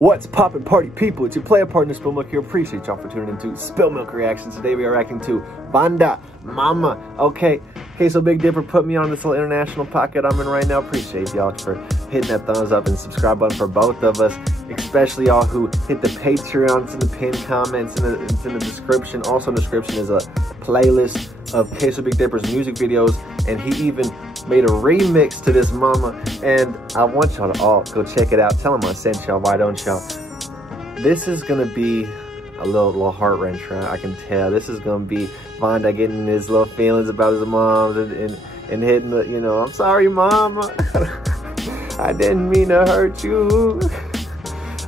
What's poppin' party people? It's your player partner spiltMilk here. Appreciate y'all for tuning into spiltMilk Reactions. Today we are reacting to VannDa, Mama. Okay, so Big Dipper put me on this little international pocket I'm in right now. Appreciate y'all for hitting that thumbs up and subscribe button for both of us. Especially y'all who hit the Patreon. It's in the pinned comments, it's in the description. Also in the description is a playlist of Big Dipper's music videos, and he even made a remix to this Mama, and I want y'all to all go check it out. Tell him I sent y'all, why don't y'all? This is gonna be a little heart wrencher, I can tell. This is gonna be VannDa getting his little feelings about his mom and hitting the, you know, I'm sorry Mama, I didn't mean to hurt you,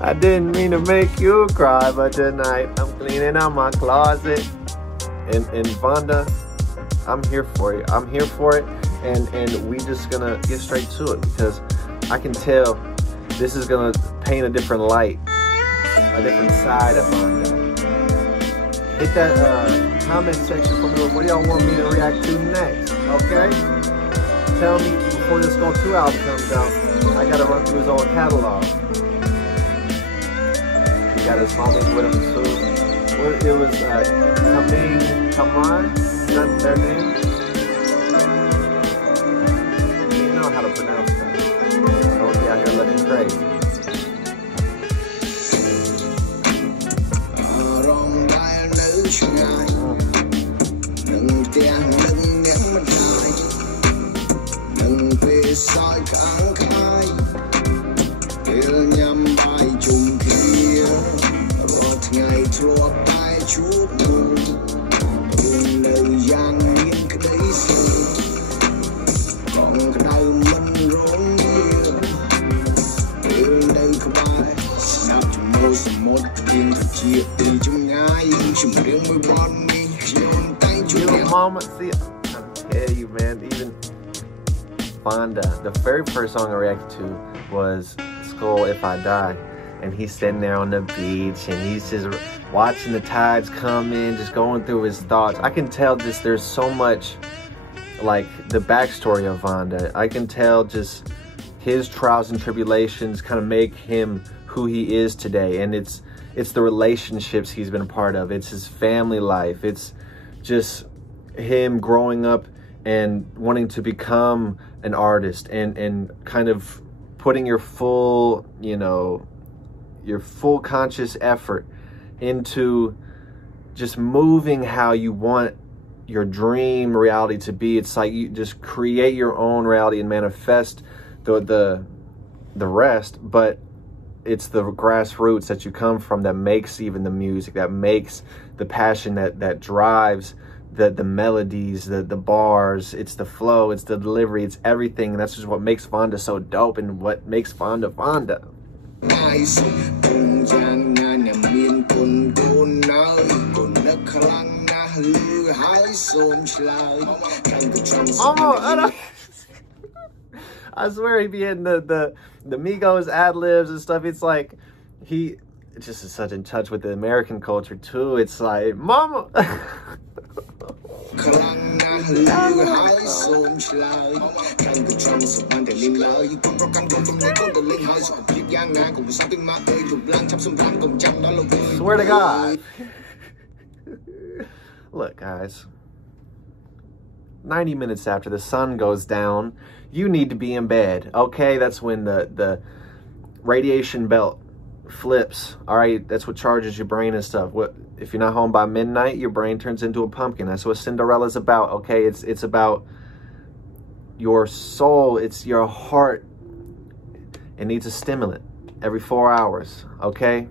I didn't mean to make you cry, but tonight I'm cleaning out my closet. And VannDa, I'm here for you. I'm here for it. And we just gonna get straight to it, because I can tell this is gonna paint a different light, a different side of VannDa. Hit that comment section for me. What do y'all want me to react to next? Okay? Tell me before this Skull 2 album comes out. I gotta run through his old catalog. He got his homies with him too. It was Kmeng Khmer. Is that their name? You know how to pronounce that. Don't be out here looking crazy. Mama, see, I tell you, man, even VannDa, the very first song I reacted to was Skull If I Die, and he's sitting there on the beach and he's just watching the tides come in, just going through his thoughts. I can tell just there's so much, like, the backstory of VannDa. I can tell just his trials and tribulations kind of make him who he is today, and it's the relationships he's been a part of, it's his family life, it's just him growing up and wanting to become an artist and kind of putting your full, you know, your full conscious effort into just moving how you want your dream reality to be. It's like you just create your own reality and manifest the rest, but it's the grassroots that you come from that makes even the music, that makes the passion, that drives the melodies, the bars, it's the flow, it's the delivery, it's everything. And that's just what makes VannDa so dope and what makes VannDa VannDa. I swear he be hitting the Migos ad-libs and stuff. It's like he just is such in touch with the American culture too. It's like, Mama. Swear to God. Look, guys, 90 minutes after the sun goes down, you need to be in bed, okay? That's when the radiation belt flips, all right? That's what charges your brain and stuff. What if you're not home by midnight, your brain turns into a pumpkin. That's what Cinderella's about, okay? It's about your soul, it's your heart. It needs a stimulant every 4 hours, okay?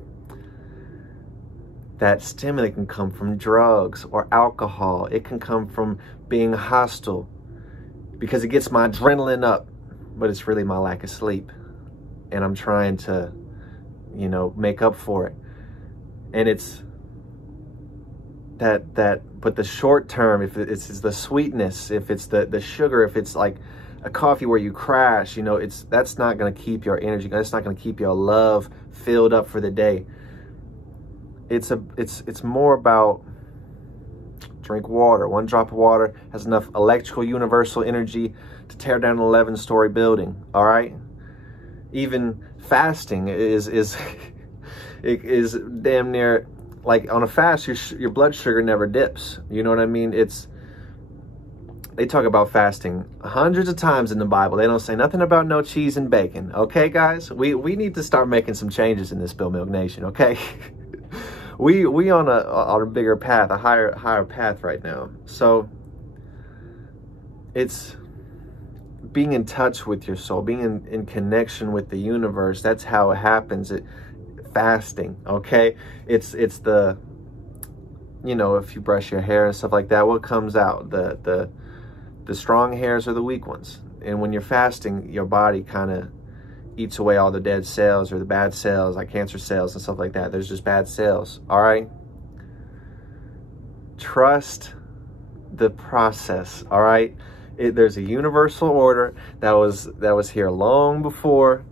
That stimulant can come from drugs or alcohol. It can come from being hostile, because it gets my adrenaline up, but it's really my lack of sleep. And I'm trying to, you know, make up for it. And it's but the short term, if it's the sweetness, if it's the sugar, if it's like a coffee where you crash, you know, that's not gonna keep your energy, that's not gonna keep your love filled up for the day. It's more about drink water. 1 drop of water has enough electrical universal energy to tear down an 11-story building, all right? Even fasting is it is damn near like on a fast, your blood sugar never dips. You know what I mean? They talk about fasting hundreds of times in the Bible. They don't say nothing about no cheese and bacon. Okay, guys? We need to start making some changes in this spiltMilk Nation, okay? we on a bigger path, a higher path right now. So it's being in touch with your soul, being in connection with the universe. That's how it happens. Fasting, okay? It's the, you know, if you brush your hair and stuff like that, what comes out? The strong hairs are the weak ones. And when you're fasting, your body kind of eats away all the dead cells or the bad cells, like cancer cells and stuff like that. There's just bad cells, all right? Trust the process, all right? There's a universal order that was here long before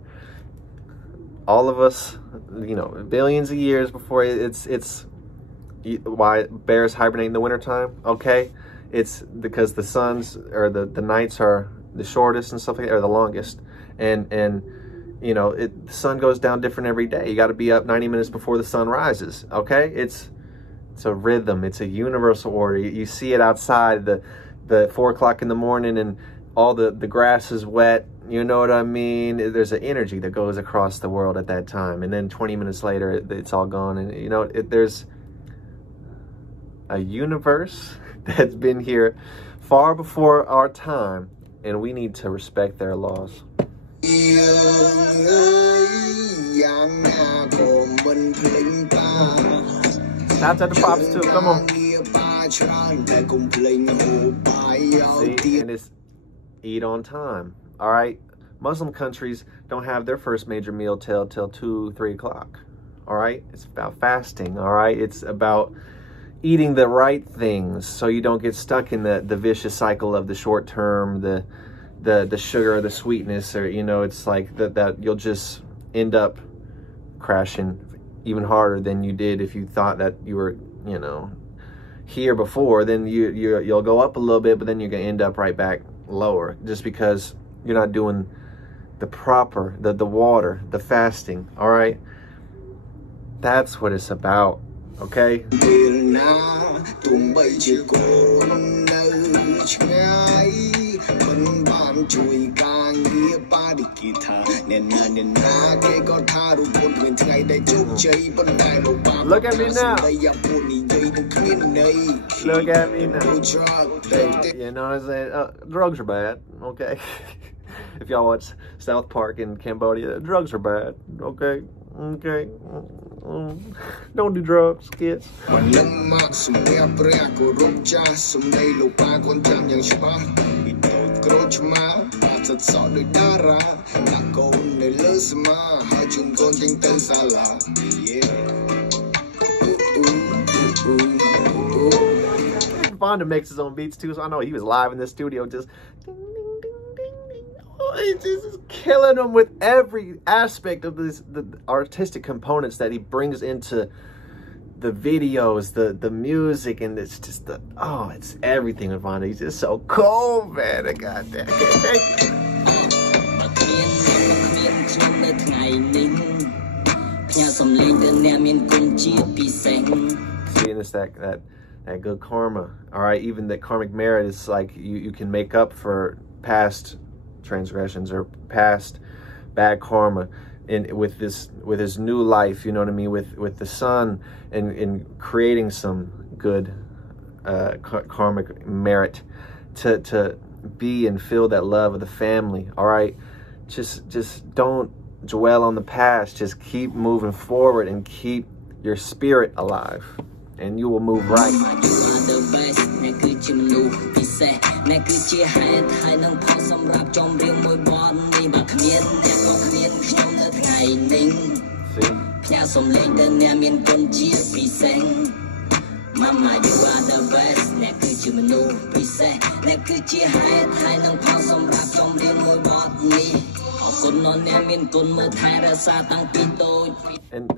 all of us, you know, billions of years before. It's why bears hibernate in the wintertime, okay? It's because the suns or the nights are the shortest and stuff like that, or the longest. And you know, the sun goes down different every day. You got to be up 90 minutes before the sun rises, okay? It's a rhythm. It's a universal order. You see it outside, the 4 o'clock in the morning, and all the grass is wet. You know what I mean? There's an energy that goes across the world at that time. And then 20 minutes later, it's all gone. And, you know, there's a universe that's been here far before our time, and we need to respect their laws. Shout out to Pops too, come on. See, and it's eat on time, all right? Muslim countries don't have their first major meal till 2, 3 o'clock, all right? It's about fasting, all right? It's about eating the right things so you don't get stuck in the vicious cycle of the short term, the sugar or the sweetness, or, you know, it's like that you'll just end up crashing even harder than you did if you thought that you were, you know, here before. Then you'll go up a little bit, but then you're gonna end up right back lower, just because you're not doing the proper, the water, the fasting, all right? That's what it's about, okay? Look at me now. Look at me now. You know what I'm saying? Drugs are bad, okay? If y'all watch South Park in Cambodia, drugs are bad, okay? Okay. Don't do drugs, kids. VannDa makes his own beats too, so I know he was live in the studio just ding, ding, ding, ding, ding. Oh, he's just killing them with every aspect of the artistic components that he brings into the videos, the music, and it's just it's everything with VannDa. He's just so cool, man. I got that. Thank you. Seeing it's that good karma, all right? Even that karmic merit is like you can make up for past transgressions or past bad karma with his new life, you know what I mean, with the son, and creating some good karmic merit to be and feel that love of the family, all right? Just don't dwell on the past. Just keep moving forward and keep your spirit alive, and you will move right. Mama, you are the best. And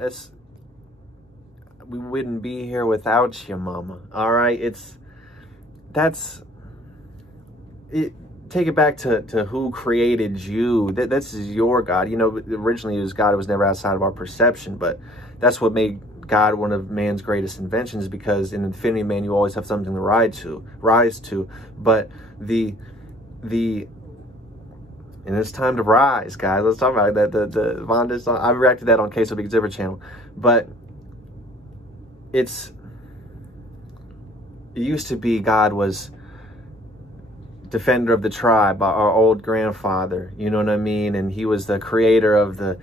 we wouldn't be here without you, Mama. All right, take it back to who created you. This is your God. You know, originally it was God. It was never outside of our perception, but that's what made God one of man's greatest inventions, because in Infinity Man you always have something to rise to. But and it's time to rise, guys. Let's talk about that. The VannDa song, I reacted to that on Queso Big Zipper channel. But it used to be God was defender of the tribe, our old grandfather, you know what I mean? And he was the creator of the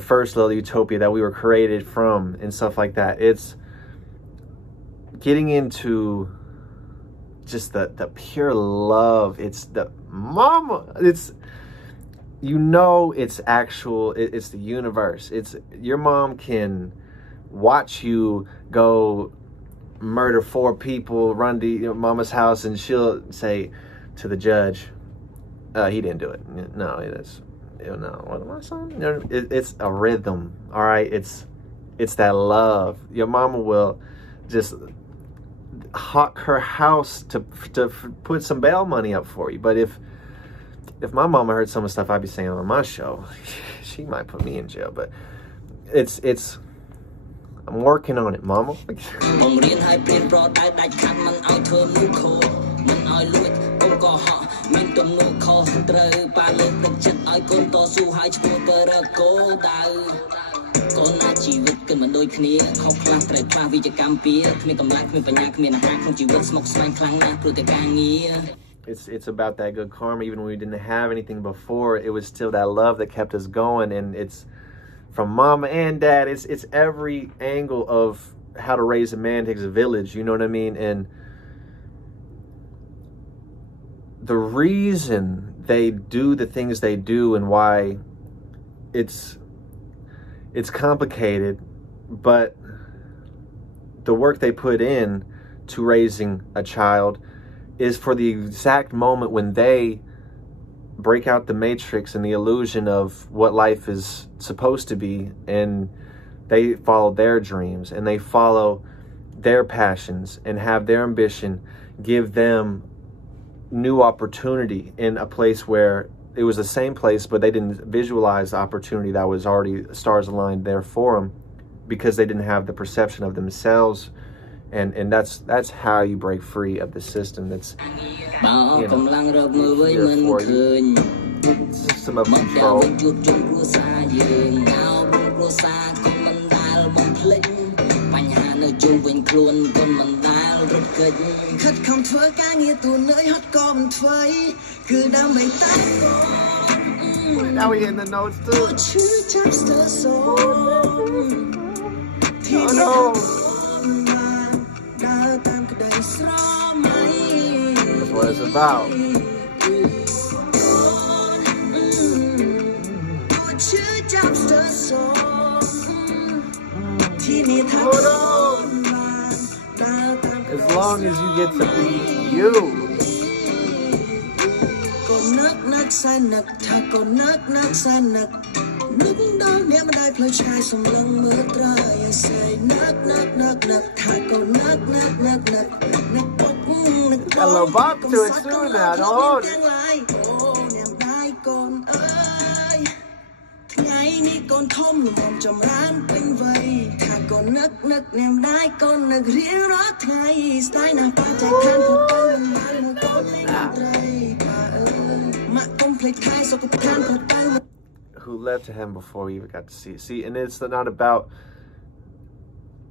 first little utopia that we were created from and stuff like that. It's getting into just the pure love. It's the mama. It's, you know, it's actual. It's the universe. It's your mom can watch you go murder 4 people, run to your mama's house, and she'll say to the judge, he didn't do it. No, it's, no, what am I saying? It's a rhythm, all right? It's that love. Your mama will just hawk her house to put some bail money up for you. But if my mama heard some of the stuff I'd be saying on my show, she might put me in jail. But it's I'm working on it, mama. It's about that good karma. Even when we didn't have anything before, it was still that love that kept us going. And it's from mama and dad. It's every angle of how to raise a man takes a village, you know what I mean? And the reason they do the things they do and why it's complicated, but the work they put in to raising a child is for the exact moment when they break out the matrix and the illusion of what life is supposed to be, and they follow their dreams and they follow their passions and have their ambition give them new opportunity in a place where it was the same place, but they didn't visualize the opportunity that was already stars aligned there for them, because they didn't have the perception of themselves. And that's how you break free of the system that's, you know, here for you. System of control. Now we hitting the notes too. Oh no. That's what it's about. As long as you get to be you. Got a little bop to it too now, don't hold it. Who left to him before we even got to see it. See, and it's not about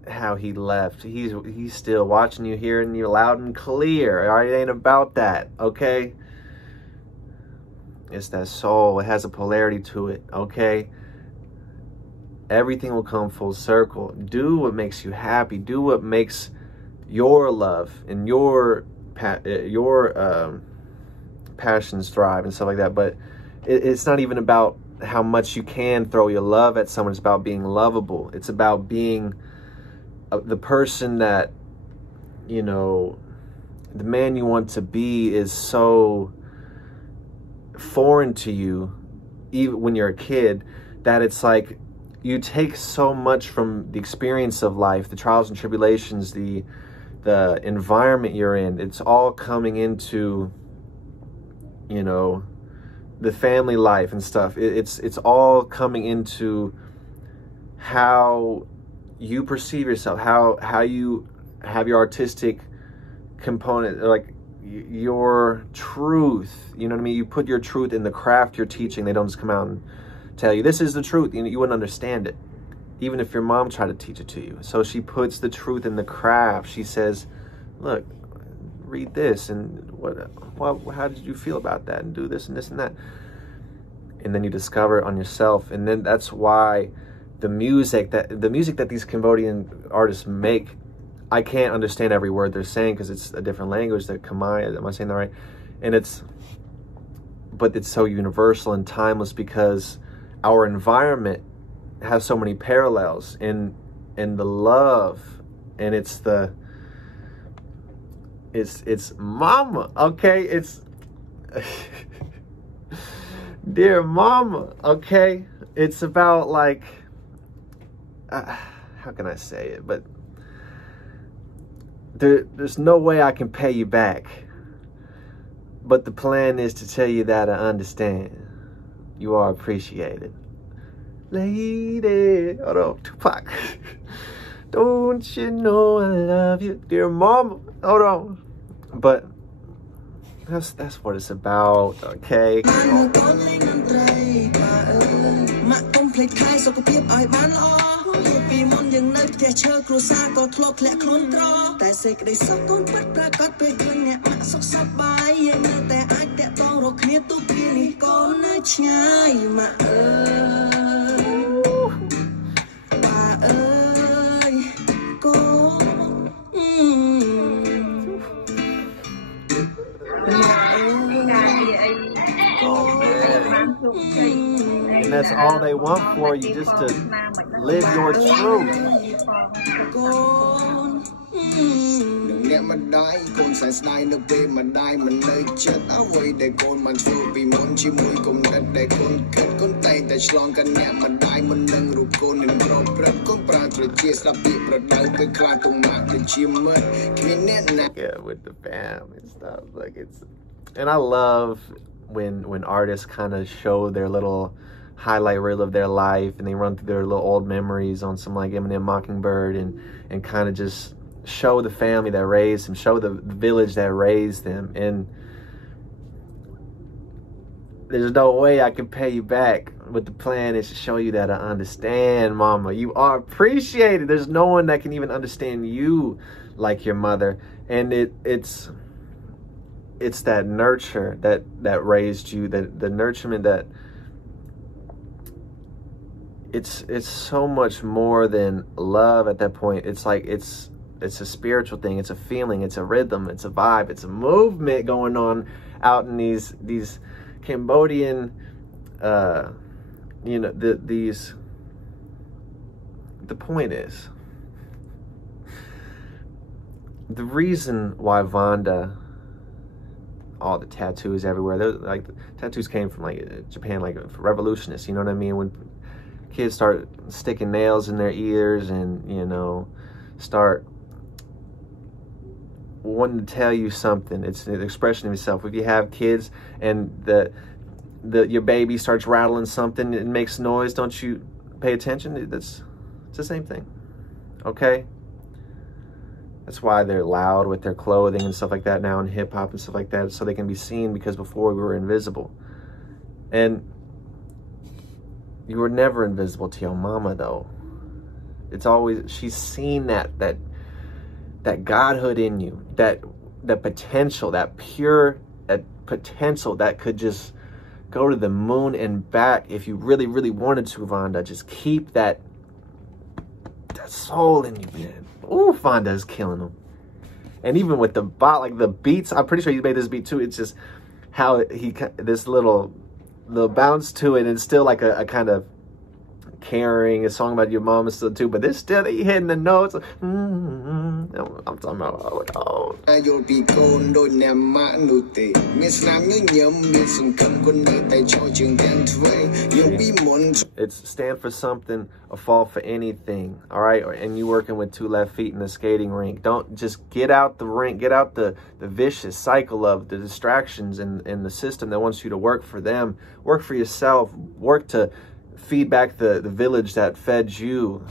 how he left. He's still watching you, hearing you loud and clear. All right, it ain't about that, okay? It's that soul. It has a polarity to it, okay? Everything will come full circle. Do what makes you happy. Do what makes your love and your passions thrive and stuff like that. But it's not even about how much you can throw your love at someone. It's about being lovable. It's about being the person that, you know, the man you want to be is so foreign to you, even when you're a kid, that it's like you take so much from the experience of life, the trials and tribulations, the environment you're in. It's all coming into, you know, the family life and stuff. It's all coming into how you perceive yourself, how you have your artistic component, like your truth, you know what I mean? You put your truth in the craft you're teaching. They don't just come out and tell you, this is the truth. You wouldn't understand it, even if your mom tried to teach it to you. So she puts the truth in the craft. She says, look, read this, and how did you feel about that, and do this and this and that. And then you discover it on yourself. And then that's why the music that these Cambodian artists make, I can't understand every word they're saying because it's a different language. That Khmer, am I saying that right? And but it's so universal and timeless because our environment has so many parallels in the love, and it's mama, okay? It's dear mama, okay? It's about like, how can I say it? But there's no way I can pay you back. But the plan is to tell you that I understand. You are appreciated. Lady, hold on, Tupac. Don't you know I love you, dear mama? Hold on. But that's what it's about, okay? And that's all they want for you, just to live your truth. Yeah, with the fam and stuff, like and I love when artists kind of show their little highlight reel of their life, and they run through their little old memories on some like Eminem Mockingbird, and kind of just show the family that raised him, show the village that raised them. And there's no way I can pay you back, but the plan is to show you that I understand, mama. You are appreciated. There's no one that can even understand you like your mother. And it's that nurture that raised you, the nurturement that it's so much more than love at that point. It's like it's a spiritual thing, it's a feeling, it's a rhythm, it's a vibe, it's a movement going on out in these Cambodian you know, the point is, the reason why VannDa, all the tattoos everywhere, like the tattoos came from like Japan, like revolutionists, you know what I mean? When kids start sticking nails in their ears and, you know, start wanting to tell you something, it's an expression of yourself. If you have kids and your baby starts rattling something, it makes noise, don't you pay attention? It's the same thing, okay? That's why they're loud with their clothing and stuff like that now in hip hop and stuff like that, so they can be seen, because before we were invisible. And you were never invisible to your mama, though. It's always, she's seen that godhood in you, that potential, that pure potential that could just go to the moon and back if you really, really wanted to, VannDa. Just keep that soul in you, man. Ooh, VannDa's killing them. And even with the beats, I'm pretty sure you made this beat too. It's just how this little bounce to it, and it's still like a kind of caring, a song about your mom and still too, but they're still hitting the notes. I'm talking about, oh no. It's stand for something or fall for anything, all right? And you working with 2 left feet in the skating rink. Don't just get out the rink, get out the vicious cycle of the distractions and the system that wants you to work for them. Work for yourself, work to feed back the village that fed you.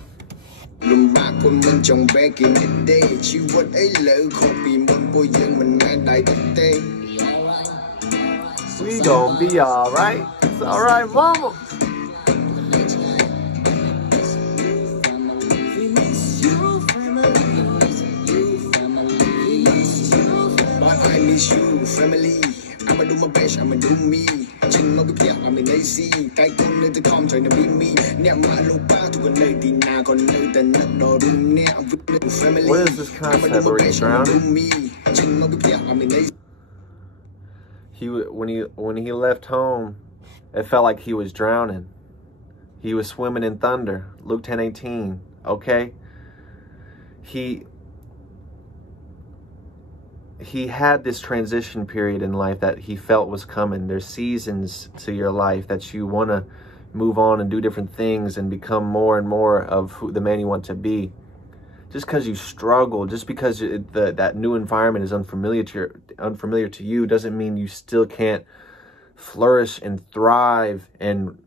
We gon' be alright. It's alright, mama. I miss you, family. I'ma do my best, I'ma do me. Trên mọi cái I'm lazy. Cái con nơi ta không trời nó be me. Nè mà lúc ba tụi con nơi thì nào còn nơi ta nấp đỏ room nè. Family. What is this concept where he's drowning? Trên mọi cái I'm lazy. When he left home, it felt like he was drowning. He was swimming in thunder. Luke 10:18. Okay? He had this transition period in life that he felt was coming. There's seasons to your life that you want to move on and do different things and become more and more of the man you want to be. Just because you struggle, just because that new environment is unfamiliar to you, doesn't mean you still can't flourish and thrive and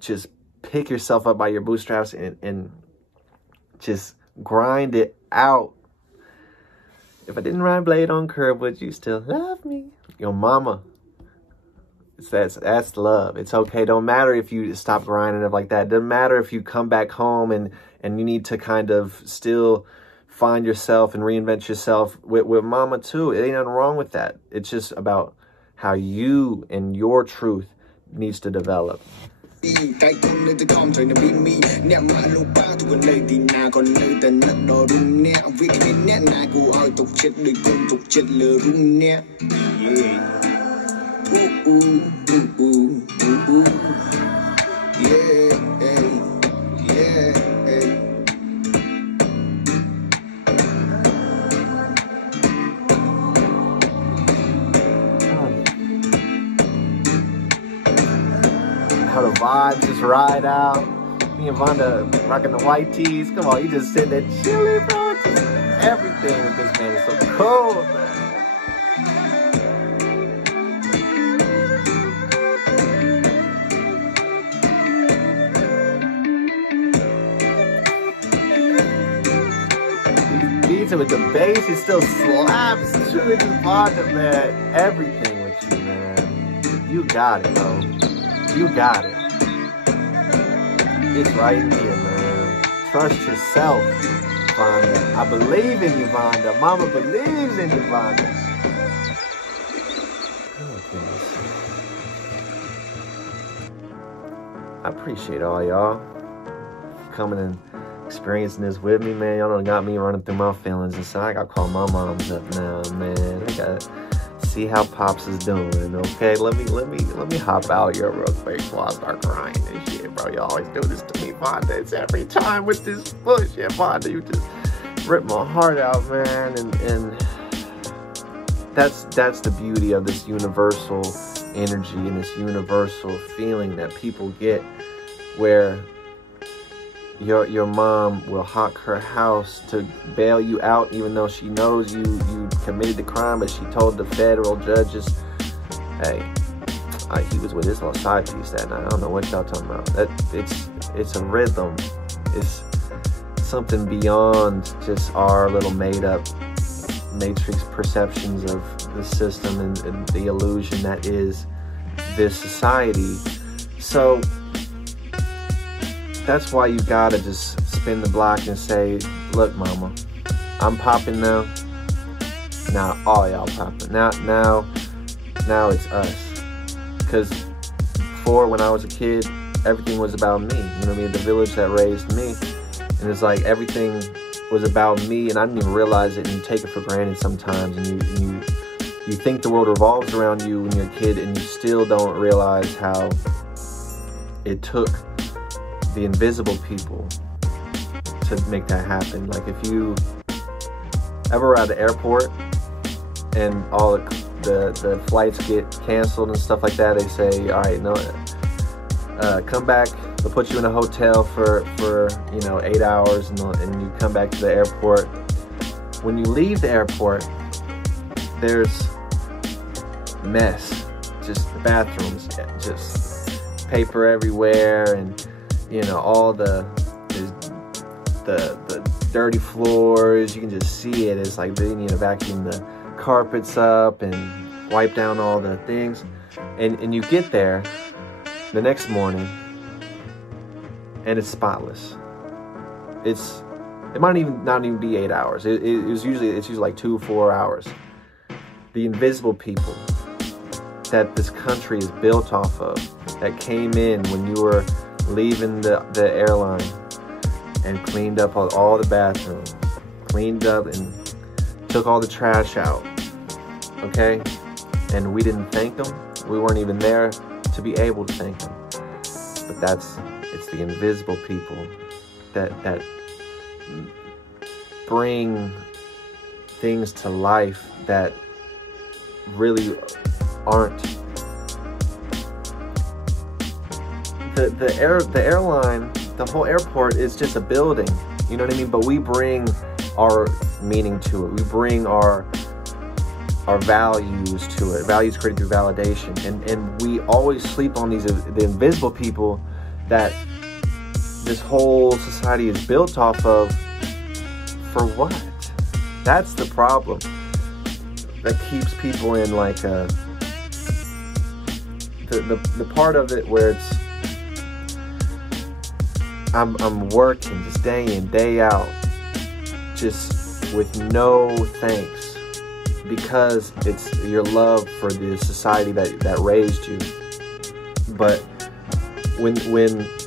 just pick yourself up by your bootstraps and just grind it out. If I didn't ride blade on curb, would you still love me? Your mama. That's love. It's okay. Don't matter if you stop grinding it like that. Doesn't matter if you come back home and you need to kind of still find yourself and reinvent yourself with mama too. It ain't nothing wrong with that. It's just about how you and your truth needs to develop. Cái con nơi ta không trời nó be me. Nè mà lúc ba tụi con nơi thì nào còn nơi ta nấp đỏ room nè. Vì cái nè nà của ai tục chết đời cùng tục chết lờ room nè. Yeah, yeah, yeah. How the vibes just ride out. Me and VannDa rocking the white tees. Come on, you just sitting there chilling, bro. Just everything with this man is so cool, man. Beats it with the bass, it still slaps. Truly just VannDa, man. Everything with you, man. You got it, bro. You got it. It's right here, man. Trust yourself, VannDa. I believe in you, VannDa. Mama believes in you, VannDa. Oh, goodness. I appreciate all y'all coming and experiencing this with me, man. Y'all done got me running through my feelings, and so I gotta call my moms up now, man. I gotta see how Pops is doing, okay? Let me hop out here real quick before I start crying and shit, bro. You always do this to me, VannDa. It's every time with this bullshit, VannDa. You just rip my heart out, man. And that's the beauty of this universal energy and this universal feeling that people get, where your mom will hawk her house to bail you out, even though she knows you committed the crime, but she told the federal judges, hey, he was with his little side piece that night. I don't know what y'all talking about. It's a rhythm. It's something beyond just our little made up matrix perceptions of the system and the illusion that is this society. So that's why you gotta just spin the block and say, look, mama, I'm popping now. Now all y'all popping. Now it's us. Because before, when I was a kid, everything was about me. You know what I mean? The village that raised me. And it's like everything was about me, and I didn't even realize it, and you take it for granted sometimes, and you think the world revolves around you when you're a kid, and you still don't realize how it took the invisible people to make that happen. Like, if you ever were at the airport and all the flights get canceled and stuff like that, they say, all right, no, come back, they'll put you in a hotel for 8 hours, and you come back to the airport. When you leave the airport, there's mess, just the bathrooms, just paper everywhere, and you know, all the dirty floors. You can just see it. It's like they need to vacuum the carpets up and wipe down all the things. And you get there the next morning and it's spotless. It might not even be 8 hours. It's usually like 2 or 4 hours. The invisible people that this country is built off of, that came in when you were leaving the airline and cleaned up all the bathrooms, cleaned up and took all the trash out, okay? And we didn't thank them. We weren't even there to be able to thank them. But it's the invisible people that bring things to life that really aren't. The airline, the whole airport is just a building, you know what I mean? But we bring our meaning to it. We bring our values to it. Values created through validation. And we always sleep on the invisible people that this whole society is built off of. For what? That's the problem that keeps people in like the part of it where it's I'm working just day in, day out, just with no thanks, because it's your love for the society that raised you. But when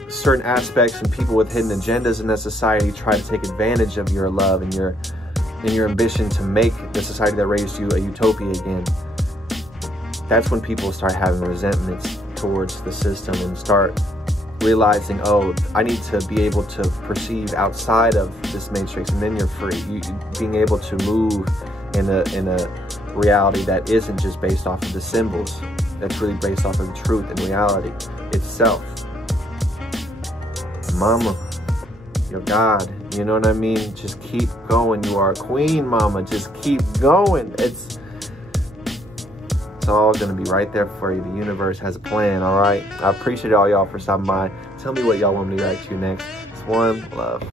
certain aspects and people with hidden agendas in that society try to take advantage of your love and your ambition to make the society that raised you a utopia again, that's when people start having resentments towards the system and start realizing, oh, I need to be able to perceive outside of this matrix, and then you're free. You being able to move in a reality that isn't just based off of the symbols, that's really based off of the truth and reality itself. Mama, you're God, you know what I mean? Just keep going. You are a queen, mama. Just keep going. It's all gonna be right there for you. The universe has a plan, all right? I appreciate all y'all for stopping by. Tell me what y'all want me to react to next. It's one love.